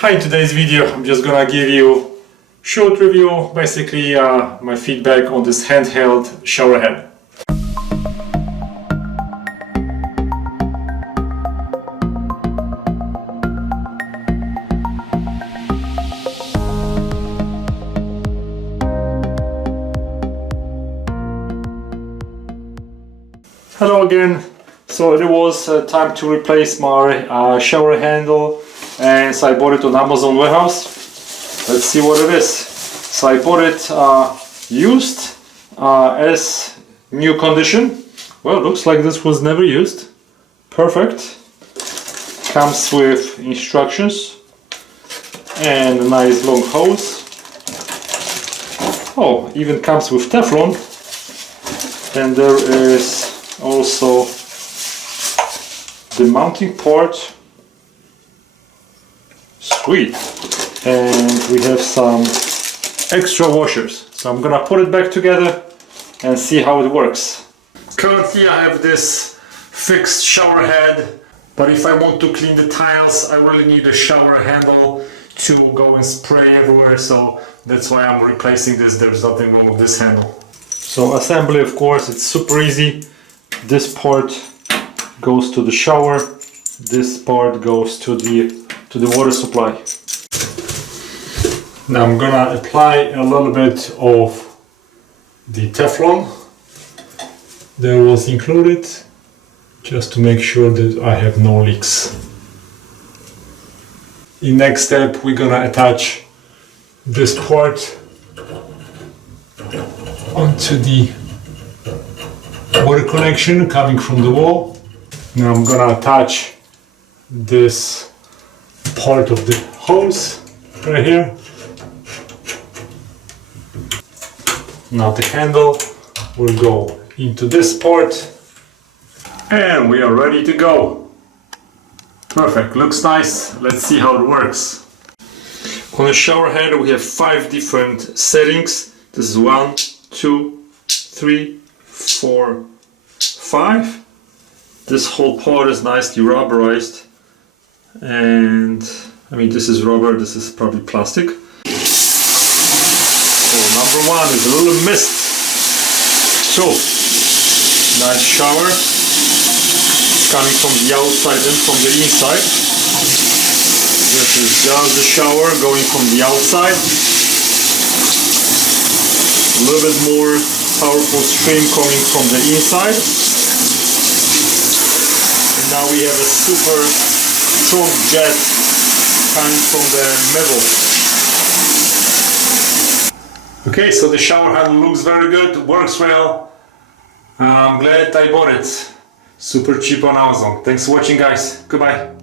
Hi, in today's video I'm just gonna give you short review, basically my feedback on this handheld shower head. Hello again. So it was time to replace my shower handle, and so I bought it on Amazon warehouse. Let's see what it is. So I bought it used as new condition. Well, looks like this was never used. Perfect. Comes with instructions and a nice long hose. Oh, even comes with Teflon. And there is also the mounting part. Sweet. And we have some extra washers. So I'm gonna put it back together and see how it works. Currently I have this fixed shower head, but if I want to clean the tiles I really need a shower handle to go and spray everywhere, so that's why I'm replacing this. There's nothing wrong with this handle. So assembly, of course, it's super easy. This part goes to the shower, this part goes to the water supply. Now I'm gonna apply a little bit of the Teflon that was included, just to make sure that I have no leaks. In next step we're gonna attach this part onto the water connection coming from the wall. Now I'm gonna attach this part of the hose right here. Now the handle will go into this part and we are ready to go. Perfect, looks nice. Let's see how it works. On the shower head we have 5 different settings. This is 1, 2, 3, 4, 5. This whole part is nicely rubberized, and I mean this is rubber, this is probably plastic. So number 1 is a little mist. So nice shower coming from the outside and from the inside. This is just the shower going from the outside. A little bit more powerful stream coming from the inside. And now we have a super strong jet coming from the middle. Okay, so the shower handle looks very good, works well. I'm glad I bought it. Super cheap on Amazon. Thanks for watching, guys. Goodbye.